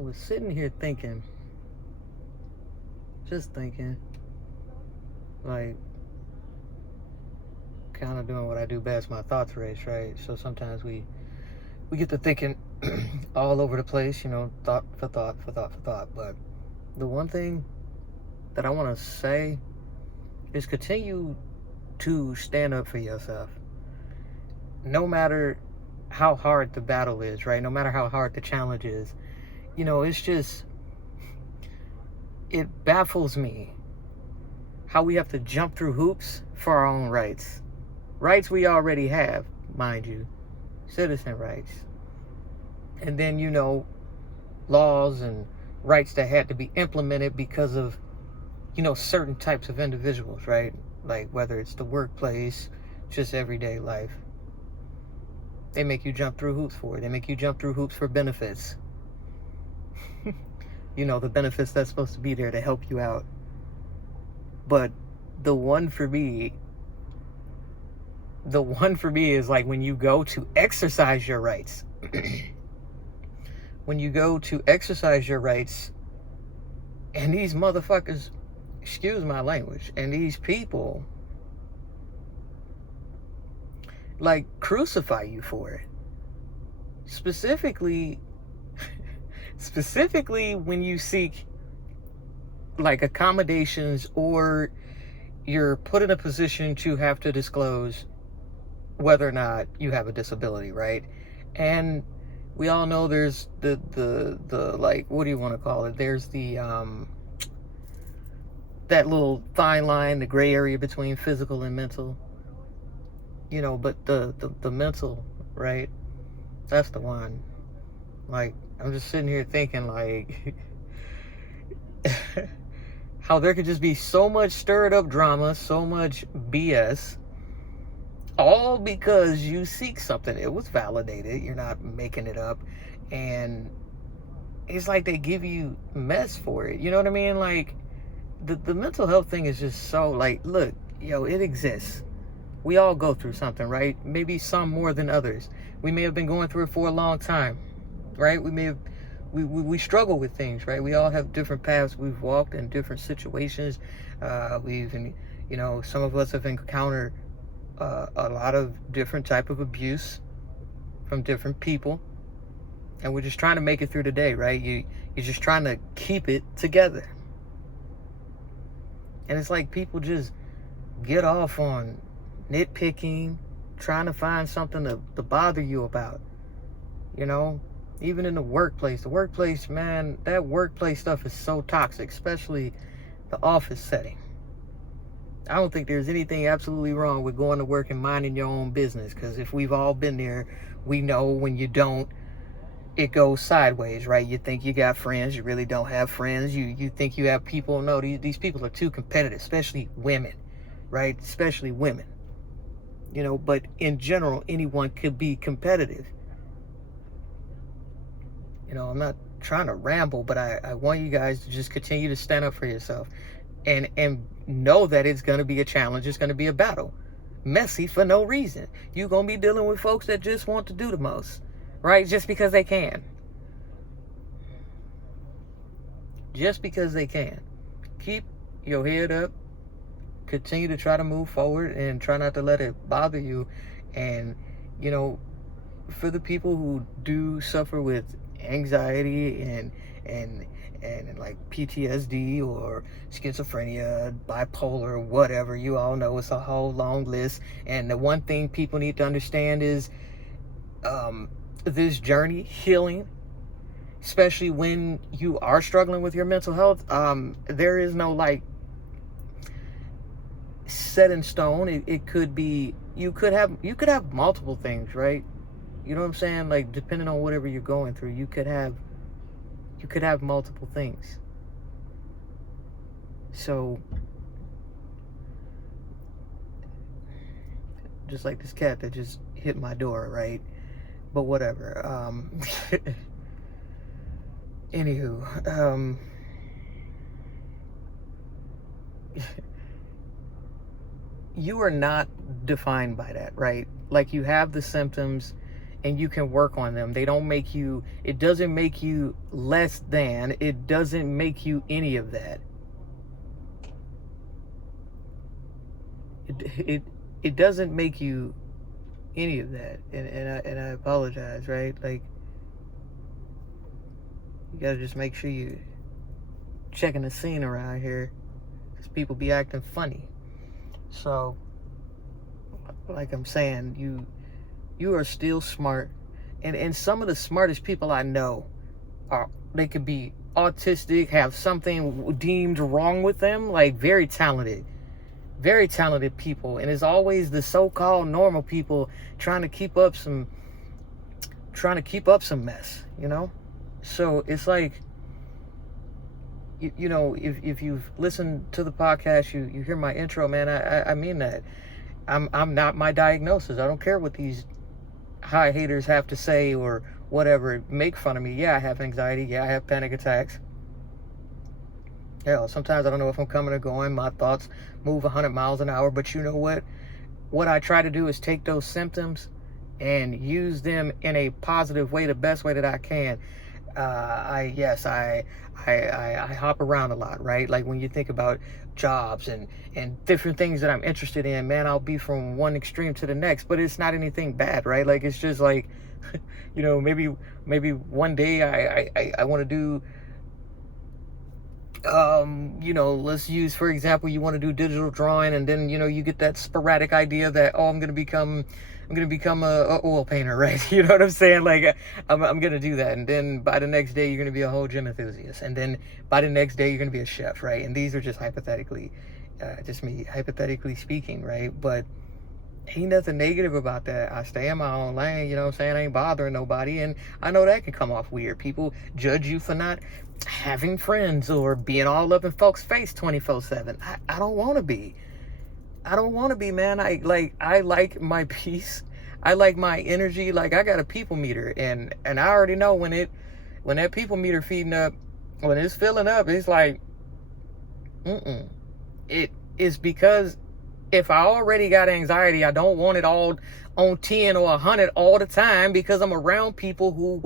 was sitting here thinking, just thinking, like, kind of doing what I do best, my thoughts race, right? So sometimes we get to thinking all over the place, thought for thought for thought for thought. But the one thing that I want to say is continue to stand up for yourself. No matter how hard the battle is, right? No matter how hard the challenge is, it's just, it baffles me how we have to jump through hoops for our own rights. Rights we already have, mind you, citizen rights. And then, laws and rights that had to be implemented because of, certain types of individuals, right? Like whether it's the workplace, just everyday life. They make you jump through hoops for it. They make you jump through hoops for benefits. The benefits that's supposed to be there to help you out. But the one for me is like when you go to exercise your rights. When you go to exercise your rights, and these motherfuckers, excuse my language, and these people like crucify you for it. Specifically when you seek like accommodations, or you're put in a position to have to disclose whether or not you have a disability, right? And we all know there's the like, what do you want to call it? There's the that little fine line, the gray area between physical and mental. But the mental, right? That's the one. Like, I'm just sitting here thinking, like, how there could just be so much stirred up drama, so much BS, all because you seek something. It was validated. You're not making it up. And it's like they give you mess for it. You know what I mean? Like, the mental health thing is just so, like, look, it exists. We all go through something, right? Maybe some more than others. We may have been going through it for a long time, right? We struggle with things, right? We all have different paths we've walked in different situations. Some of us have encountered a lot of different type of abuse from different people, and we're just trying to make it through the day, right? You're just trying to keep it together. And it's like people just get off on nitpicking, trying to find something to bother you about. Even in the workplace, man, that workplace stuff is so toxic, especially the office setting. I don't think there's anything absolutely wrong with going to work and minding your own business, because if we've all been there, we know when you don't, it goes sideways, right? You think you got friends, you really don't have friends. You think you have people. No, these people are too competitive, especially women, right? Especially women. But in general, anyone could be competitive. I'm not trying to ramble, but I want you guys to just continue to stand up for yourself and know that it's going to be a challenge. It's going to be a battle. Messy for no reason. You're going to be dealing with folks that just want to do the most, right? Just because they can. Just because they can. Keep your head up. Continue to try to move forward and try not to let it bother you. And, for the people who do suffer with anxiety and like PTSD or schizophrenia, bipolar, whatever, you all know it's a whole long list. And the one thing people need to understand is this journey, healing, especially when you are struggling with your mental health, there is no like set in stone. It could be, you could have multiple things, right? You know what I'm saying? Like, depending on whatever you're going through, you could have multiple things. So, just like this cat that just hit my door, right? But whatever. Anywho, you are not defined by that, right? Like, you have the symptoms, and you can work on them. They don't make you, it doesn't make you less than, it doesn't make you any of that. It doesn't make you any of that. And I apologize, right? Like, you gotta just make sure you checking the scene around here, because people be acting funny. So, like I'm saying, you are still smart, and some of the smartest people I know they could be autistic, have something deemed wrong with them, like very talented people, and it's always the so-called normal people trying to keep up some mess, you know. So it's like, you know, if you've listened to the podcast, you hear my intro, man. I mean that. I'm not my diagnosis. I don't care what these high haters have to say or whatever. Make fun of me. Yeah, I have anxiety. Yeah, I have panic attacks. Hell, sometimes I don't know if I'm coming or going. My thoughts move 100 miles an hour. But you know what? What I try to do is take those symptoms and use them in a positive way, the best way that I can. I hop around a lot, right? Like when you think about jobs and different things that I'm interested in, man, I'll be from one extreme to the next, but it's not anything bad, right? Like, it's just like, you know, maybe one day I want to do, you know, let's use, for example, you want to do digital drawing, and then, you know, you get that sporadic idea that, oh, I'm going to become a oil painter, right? You know what I'm saying? Like, I'm going to do that. And then by the next day, you're going to be a whole gym enthusiast. And then by the next day, you're going to be a chef, right? And these are just hypothetically, just me hypothetically speaking, right? But ain't nothing negative about that. I stay in my own lane, you know what I'm saying? I ain't bothering nobody. And I know that can come off weird. People judge you for not having friends or being all up in folks' face 24/7. I don't want to be. I don't want to be, man. I like my peace. I like my energy. Like, I got a people meter, and I already know when that people meter feeding up, when it's filling up, it's like, it is, because if I already got anxiety, I don't want it all on 10 or 100 all the time, because I'm around people who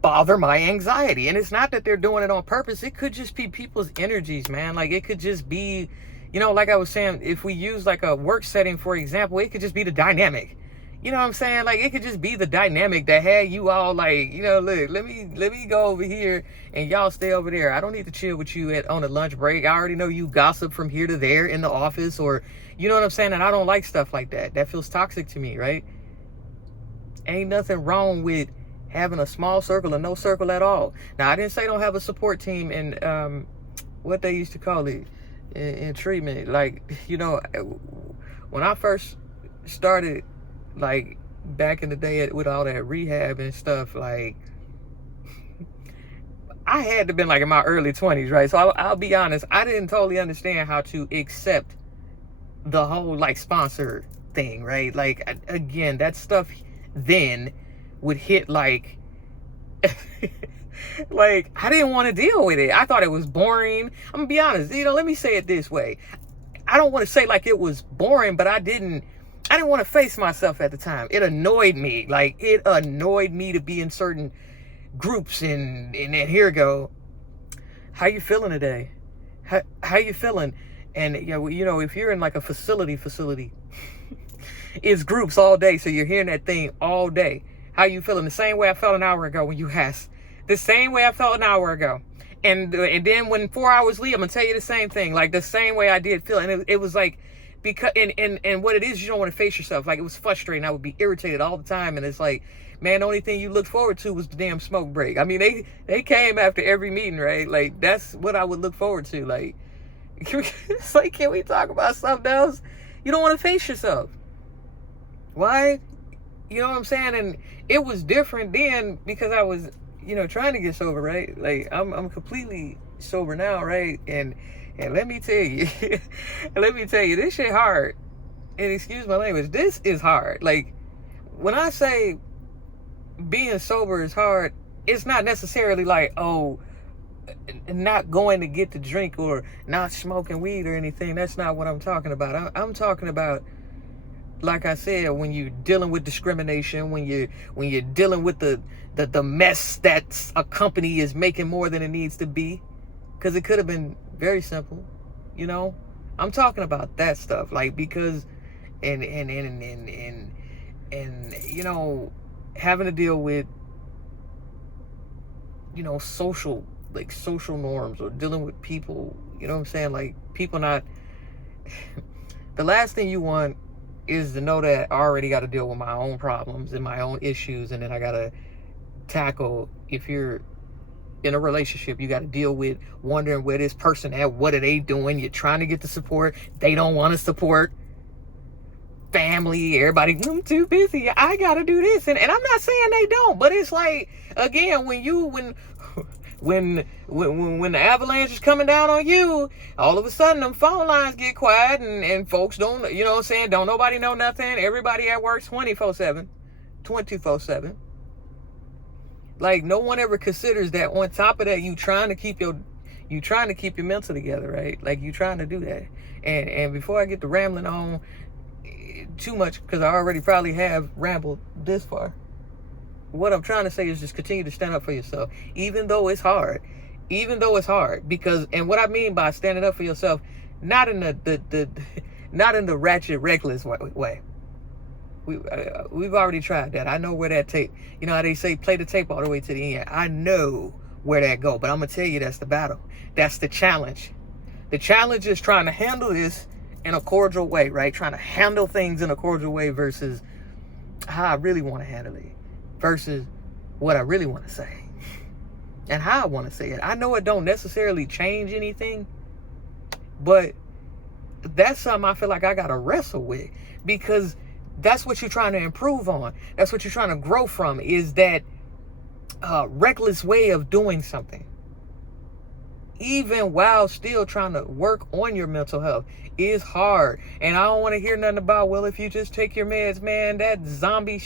bother my anxiety. And it's not that they're doing it on purpose. It could just be people's energies, man. Like, it could just be, you know, like I was saying, if we use like a work setting, for example, it could just be the dynamic. You know what I'm saying? Like, it could just be the dynamic that had you all like, you know, look, let me go over here and y'all stay over there. I don't need to chill with you on a lunch break. I already know you gossip from here to there in the office, or, you know what I'm saying? And I don't like stuff like that. That feels toxic to me, right? Ain't nothing wrong with having a small circle or no circle at all. Now, I didn't say don't have a support team in what they used to call it in treatment. Like, you know, when I first started, like back in the day with all that rehab and stuff, like, I had to been like in my early 20s, right? So I'll be honest, I didn't totally understand how to accept the whole like sponsor thing, right? Like, again, that stuff then would hit like like, I didn't want to deal with it. I thought it was boring. I'm gonna be honest, you know, let me say it this way. I don't want to say like it was boring, but I didn't want to face myself at the time. It annoyed me. Like, it annoyed me to be in certain groups, and here we go. How you feeling today? How you feeling? And you know, if you're in like a facility, it's groups all day, so you're hearing that thing all day. How you feeling? The same way I felt an hour ago when you asked. The same way I felt an hour ago. And then when 4 hours leave, I'm gonna tell you the same thing. Like, the same way I did feel. And it was like, because and what it is, you don't want to face yourself. Like, it was frustrating. I would be irritated all the time. And it's like, man, the only thing you looked forward to was the damn smoke break. I mean, they came after every meeting, right? Like, that's what I would look forward to. Like, it's like, can we talk about something else? You don't want to face yourself. Why? You know what I'm saying? And it was different then because I was, you know, trying to get sober, right? Like, I'm completely sober now, right? And let me tell you, this shit hard. And excuse my language, this is hard. Like, when I say being sober is hard, it's not necessarily like, oh, not going to get to drink or not smoking weed or anything. That's not what I'm talking about. I'm talking about like I said, when you're dealing with discrimination, when you're dealing with the mess that a company is making more than it needs to be, because it could have been very simple, you know. I'm talking about that stuff, like, because and you know, having to deal with, you know, social norms, or dealing with people, you know what I'm saying, like people not the last thing you want is to know that I already got to deal with my own problems and my own issues, and then I got to tackle, if you're in a relationship, you got to deal with wondering where this person at, what are they doing, you're trying to get the support, they don't want to support. Family, everybody, I'm too busy, I gotta do this, and I'm not saying they don't, but it's like, again, when the avalanche is coming down on you, all of a sudden them phone lines get quiet, and folks don't, you know what I'm saying, don't nobody know nothing, everybody at work 24/7. Like, no one ever considers that on top of that, you trying to keep your mental together, right? Like, you trying to do that. And before I get to rambling on too much, because I already probably have rambled this far, what I'm trying to say is just continue to stand up for yourself, even though it's hard. Because, and what I mean by standing up for yourself, not in the ratchet, reckless way. We've already tried that. I know where that tape, you know how they say play the tape all the way to the end. I know where that go, but I'm gonna tell you, that's the battle. That's the challenge. The challenge is trying to handle this in a cordial way, right? Trying to handle things in a cordial way versus how I really want to handle it, versus what I really want to say and how I want to say it. I know it don't necessarily change anything, but that's something I feel like I gotta wrestle with, because that's what you're trying to improve on. That's what you're trying to grow from, is that reckless way of doing something, even while still trying to work on your mental health, is hard. And I don't want to hear nothing about, well, if you just take your meds, man, that zombie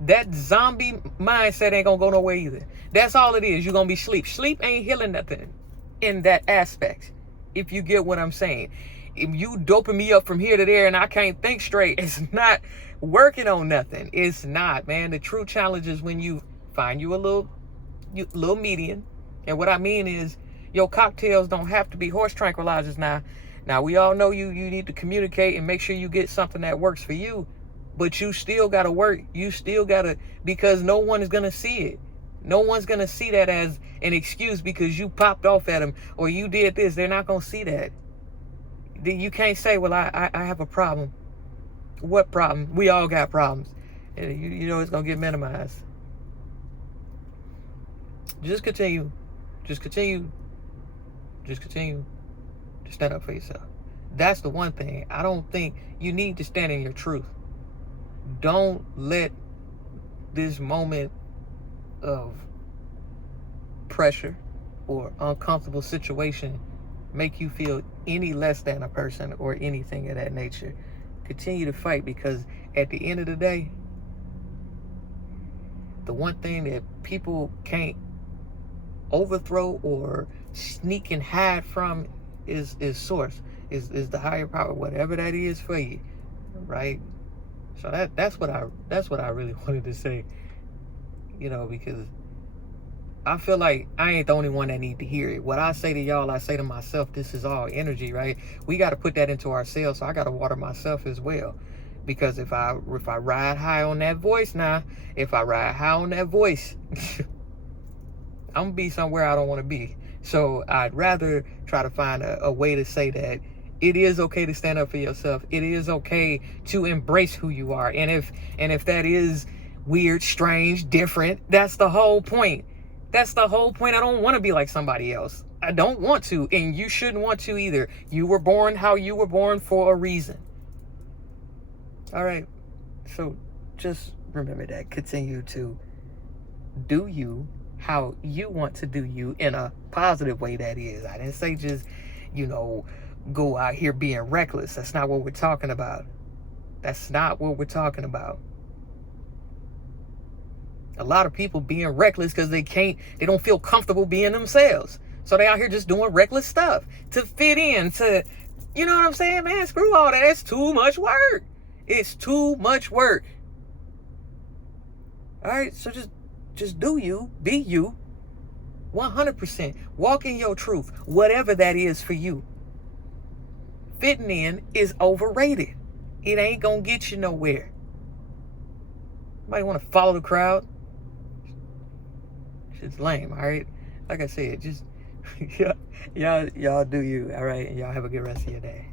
mindset ain't gonna go nowhere either. That's all it is. You're gonna be sleep ain't healing nothing in that aspect, if you get what I'm saying. If you doping me up from here to there and I can't think straight, it's not working on nothing. It's not, man. The true challenge is when you find you a little median. And what I mean is, your cocktails don't have to be horse tranquilizers now. Now, we all know you need to communicate and make sure you get something that works for you, but you still got to work. You still got to, because no one is going to see it. No one's going to see that as an excuse because you popped off at them or you did this. They're not going to see that. You can't say, well, I have a problem. What problem? We all got problems. And you know it's going to get minimized. Just continue to stand up for yourself. That's the one thing. I don't think you need to stand in your truth. Don't let this moment of pressure or uncomfortable situation make you feel any less than a person or anything of that nature. Continue to fight, because at the end of the day, the one thing that people can't overthrow or sneak and hide from is source, is the higher power, whatever that is for you, right? So that's what I really wanted to say, you know, because I feel like I ain't the only one that need to hear it. What I say to y'all, I say to myself. This is all energy, right? We got to put that into ourselves. So I got to water myself as well, because if I ride high on that voice now, I'm gonna be somewhere I don't want to be. So I'd rather try to find a way to say that it is okay to stand up for yourself. It is okay to embrace who you are. And if that is weird, strange, different, that's the whole point. That's the whole point. I don't want to be like somebody else. I don't want to, and you shouldn't want to either. You were born how you were born for a reason. All right. So just remember that. Continue to do you how you want to do you, in a positive way, that is. I didn't say just, you know, go out here being reckless. That's not what we're talking about. That's not what we're talking about. A lot of people being reckless because they don't feel comfortable being themselves. So they out here just doing reckless stuff to fit in, to, you know what I'm saying, man? Screw all that. That's too much work. It's too much work. All right, so just do you, be you, 100%. Walk in your truth, whatever that is for you. Fitting in is overrated. It ain't gonna get you nowhere. Might want to follow the crowd. Shit's lame, all right? Like I said, just y'all do you, all right? And y'all have a good rest of your day.